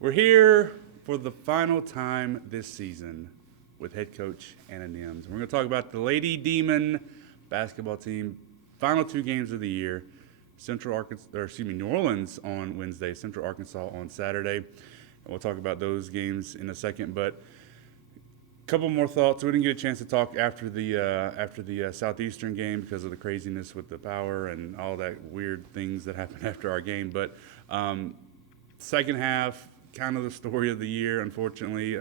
We're here for the final time this season with head coach Anna Nimz. We're going to talk about the Lady Demon basketball team, final two games of the year. New Orleans on Wednesday, Central Arkansas on Saturday. And we'll talk about those games in a second. But a couple more thoughts. We didn't get a chance to talk after the Southeastern game because of the craziness with the power and all that weird things that happened after our game. But second half, kind of the story of the year, unfortunately.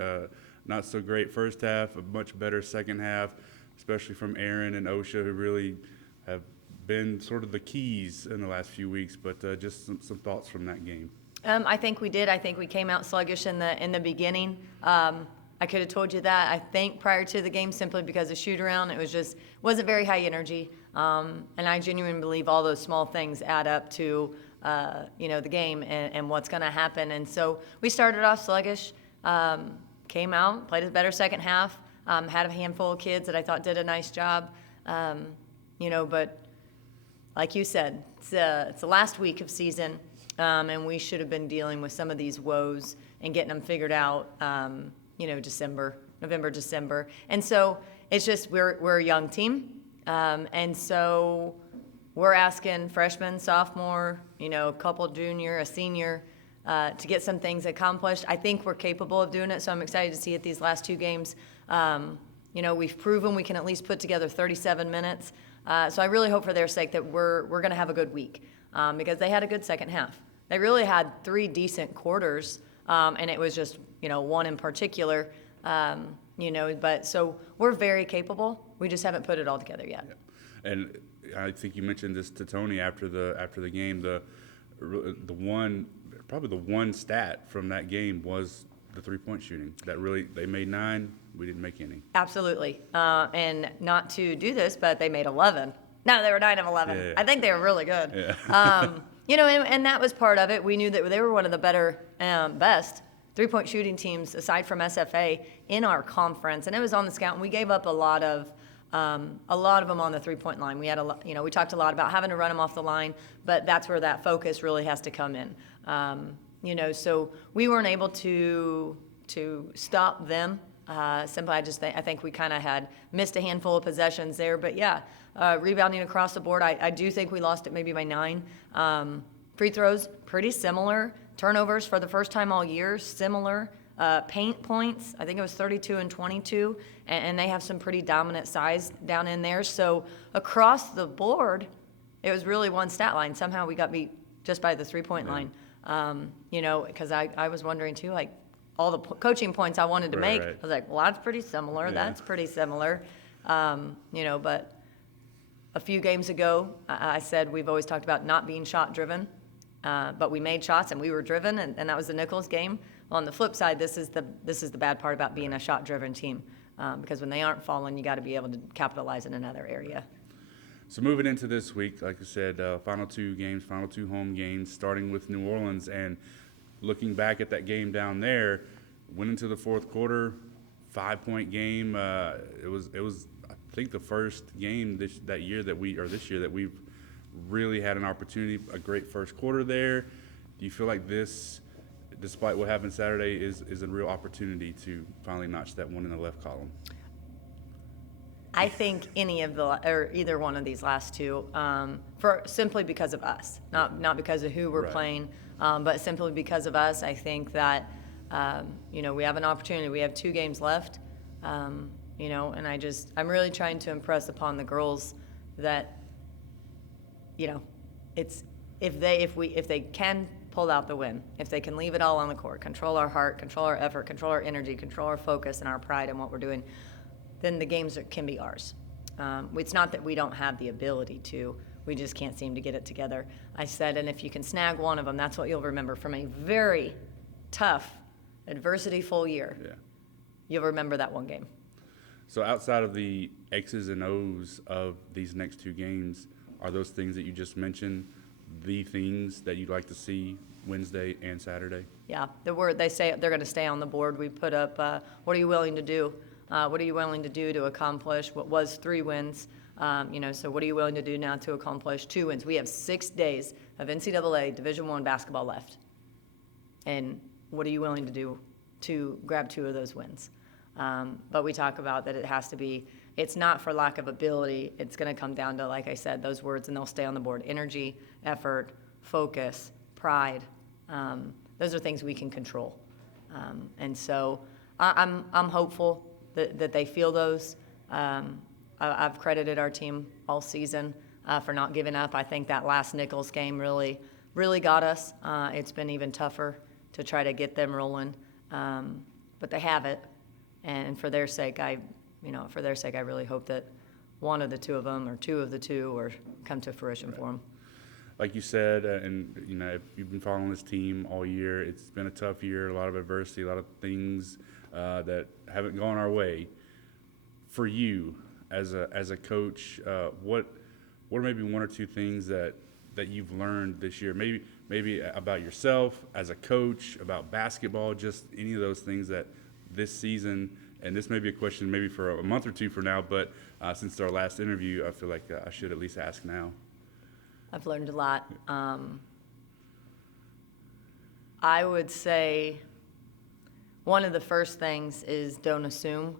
Not so great first half, a much better second half, especially from Aaron and Osha, who really have been sort of the keys in the last few weeks. But just some thoughts from that game. I think we did. I think we came out sluggish in the beginning. I could have told you that, I think, prior to the game, simply because of shoot-around. It wasn't very high energy. And I genuinely believe all those small things add up to the game and what's going to happen. And so we started off sluggish, came out, played a better second half, had a handful of kids that I thought did a nice job. But like you said, it's the last week of season, and we should have been dealing with some of these woes and getting them figured out, November, December. And so it's just we're a young team, and so we're asking freshmen, sophomore, a couple junior, a senior, to get some things accomplished. I think we're capable of doing it, so I'm excited to see it these last two games. We've proven we can at least put together 37 minutes. So I really hope for their sake that we're going to have a good week, because they had a good second half. They really had three decent quarters, and it was just, one in particular, but so we're very capable. We just haven't put it all together yet. Yeah. And I think you mentioned this to Tony after the game. Probably the one stat from that game was the 3-point shooting. They made 9, we didn't make any. Absolutely. And not to do this, but they made 11. No, they were 9 of 11. Yeah. I think they were really good. Yeah. And that was part of it. We knew that they were one of the best 3-point shooting teams, aside from SFA, in our conference. And it was on the scout, and we gave up a lot of them on the 3-point line. We had we talked a lot about having to run them off the line, but that's where that focus really has to come in. So we weren't able to stop them. Simply, I think we kind of had missed a handful of possessions there. But yeah, rebounding across the board, I do think we lost it maybe by 9. Free throws, pretty similar. Turnovers for the first time all year, similar. Paint points, I think it was 32 and 22, and they have some pretty dominant size down in there. So across the board, it was really one stat line. Somehow we got beat just by the 3-point line. Because I was wondering too, like all the coaching points I wanted to make. Right. I was like, well, that's pretty similar. Yeah. That's pretty similar. But a few games ago, I said we've always talked about not being shot driven, but we made shots and we were driven, and that was the Nichols game. Well, on the flip side, this is the bad part about being a shot driven team, because when they aren't falling, you got to be able to capitalize in another area. So moving into this week, like I said, final two home games, starting with New Orleans, and looking back at that game down there, went into the fourth quarter, 5-point game. It was I think the first game this year that we've really had an opportunity, a great first quarter there. Do you feel like this, despite what happened Saturday, is a real opportunity to finally notch that one in the left column? I think either one of these last two, simply because of us, not because of who we're right. playing, but simply because of us. I think that we have an opportunity. We have 2 games left, and I'm really trying to impress upon the girls that it's if they can pull out the win, if they can leave it all on the court, control our heart, control our effort, control our energy, control our focus and our pride in what we're doing, then the games can be ours. It's not that we don't have the ability to. We just can't seem to get it together. I said, and if you can snag one of them, that's what you'll remember from a very tough, adversity-full year. Yeah. You'll remember that one game. So outside of the X's and O's of these next 2 games, are those things that you just mentioned the things that you'd like to see Wednesday and Saturday? Yeah, they say they're going to stay on the board. We put up, what are you willing to do? What are you willing to do to accomplish what was 3 wins? So what are you willing to do now to accomplish 2 wins? We have 6 days of NCAA Division I basketball left. And what are you willing to do to grab 2 of those wins? But we talk about that it has to be, it's not for lack of ability. It's going to come down to, like I said, those words, and they'll stay on the board: energy, effort, focus, pride. Those are things we can control. And so I'm hopeful that they feel those. I've credited our team all season for not giving up. I think that last Nichols game really got us. It's been even tougher to try to get them rolling, but they have it. And for their sake, I really hope that one of the 2 of them, or 2 of the 2, or come to fruition for them. Like you said, and if you've been following this team all year, it's been a tough year, a lot of adversity, a lot of things that haven't gone our way. For you as a coach, what are maybe 1 or 2 things that you've learned this year? Maybe about yourself as a coach, about basketball, just any of those things that this season. And this may be a question maybe for a month or 2 from now, but since our last interview, I feel like I should at least ask now. I've learned a lot. I would say one of the first things is don't assume.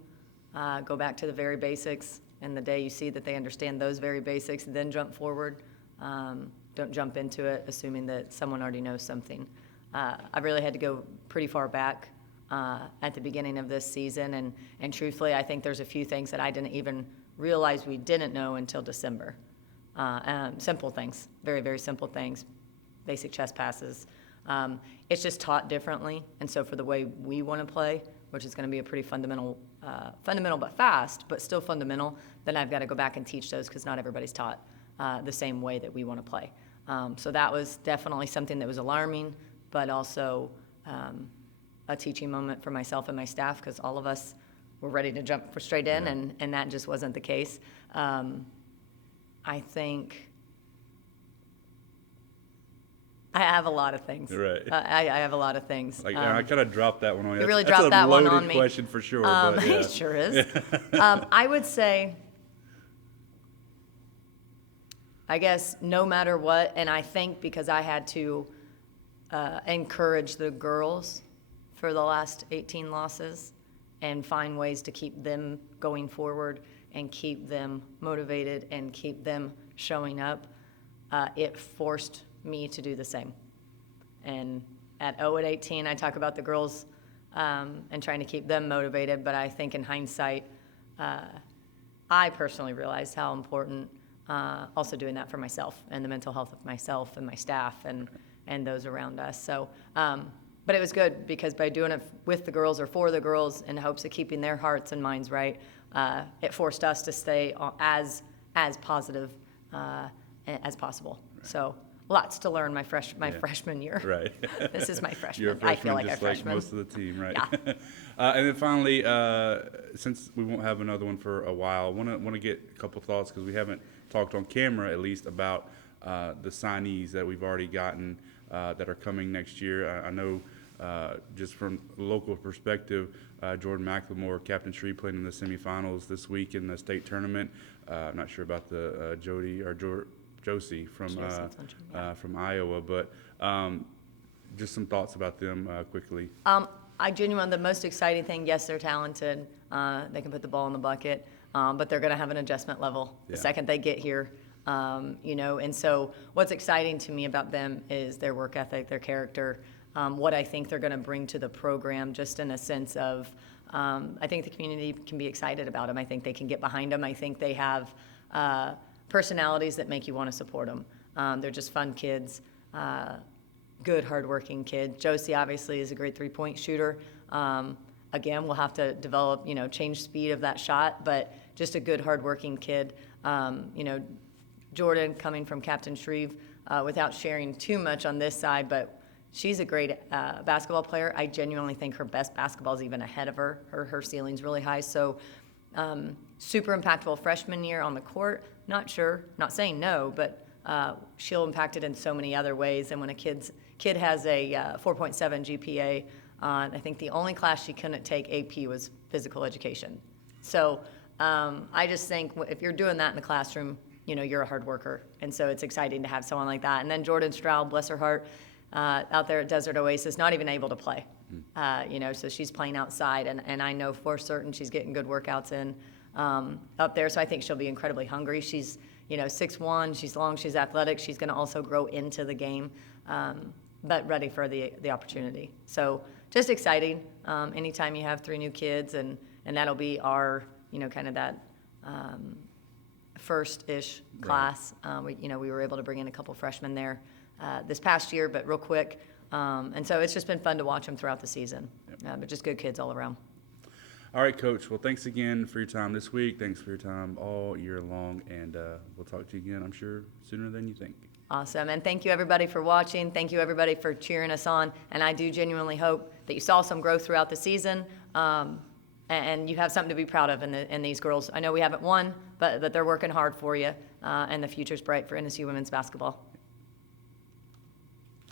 Go back to the very basics, and the day you see that they understand those very basics, then jump forward. Don't jump into it assuming that someone already knows something. I really had to go pretty far back at the beginning of this season, and truthfully, I think there's a few things that I didn't even realize we didn't know until December. Simple things, very, very simple things, basic chest passes. It's just taught differently, and so for the way we want to play, which is going to be a pretty fundamental but fast, but still fundamental, then I've got to go back and teach those because not everybody's taught the same way that we want to play. So that was definitely something that was alarming, but also a teaching moment for myself and my staff because all of us were ready to jump straight in, and that just wasn't the case. I think I have a lot of things. Right. I have a lot of things. Like, I kind of dropped that one on you. You really That's dropped that one on me. That's a loaded question for sure. But yeah. It sure is. I would say, I guess, no matter what, and I think because I had to encourage the girls for the last 18 losses and find ways to keep them going forward and keep them motivated and keep them showing up, it forced me to do the same. And at 0-18, I talk about the girls and trying to keep them motivated, but I think in hindsight, I personally realized how important also doing that for myself and the mental health of myself and my staff and those around us. So, but it was good because by doing it with the girls or for the girls in hopes of keeping their hearts and minds right, it forced us to stay as positive as possible. Right. So lots to learn my freshman year. Right. This is my freshman. You're a freshman, I feel like just a freshman. Like most of the team, right? Yeah. And then finally, since we won't have another one for a while, I want to get a couple thoughts because we haven't talked on camera at least about the signees that we've already gotten that are coming next year. I know just from a local perspective, Jordan McLemore, Captain Tree, played in the semifinals this week in the state tournament. I'm not sure about the Josie from Iowa, but just some thoughts about them quickly. I genuinely, the most exciting thing, yes, they're talented. They can put the ball in the bucket, but they're going to have an adjustment level the second they get here. And so what's exciting to me about them is their work ethic, their character, what I think they're going to bring to the program, just in a sense of, I think the community can be excited about them. I think they can get behind them. I think they have personalities that make you want to support them. They're just fun kids, good, hardworking kid. Josie obviously is a great three-point shooter. Again, we'll have to develop, change speed of that shot, but just a good, hardworking kid. Jordan, coming from Captain Shreve, without sharing too much on this side, but she's a great basketball player. I genuinely think her best basketball is even ahead of her. Her ceiling's really high. So super impactful freshman year on the court. Not sure, not saying no, but she'll impact it in so many other ways. And when a kid has a 4.7 GPA, I think the only class she couldn't take AP was physical education. So I just think if you're doing that in the classroom, you're a hard worker. And so it's exciting to have someone like that. And then Jordan Stroud, bless her heart, out there at Desert Oasis, not even able to play. So she's playing outside, and I know for certain she's getting good workouts in up there. So I think she'll be incredibly hungry. She's 6'1", she's long, she's athletic. She's going to also grow into the game, but ready for the opportunity. So just exciting. Anytime you have 3 new kids, and that'll be our kind of that first-ish class. We were able to bring in a couple freshmen there this past year, but real quick. And so it's just been fun to watch them throughout the season. But just good kids all around. All right, Coach. Well, thanks again for your time this week. Thanks for your time all year long, and we'll talk to you again, I'm sure, sooner than you think. Awesome. And thank you, everybody, for watching. Thank you, everybody, for cheering us on. And I do genuinely hope that you saw some growth throughout the season, and you have something to be proud of in these girls. I know we haven't won, but they're working hard for you, and the future's bright for NSU women's basketball.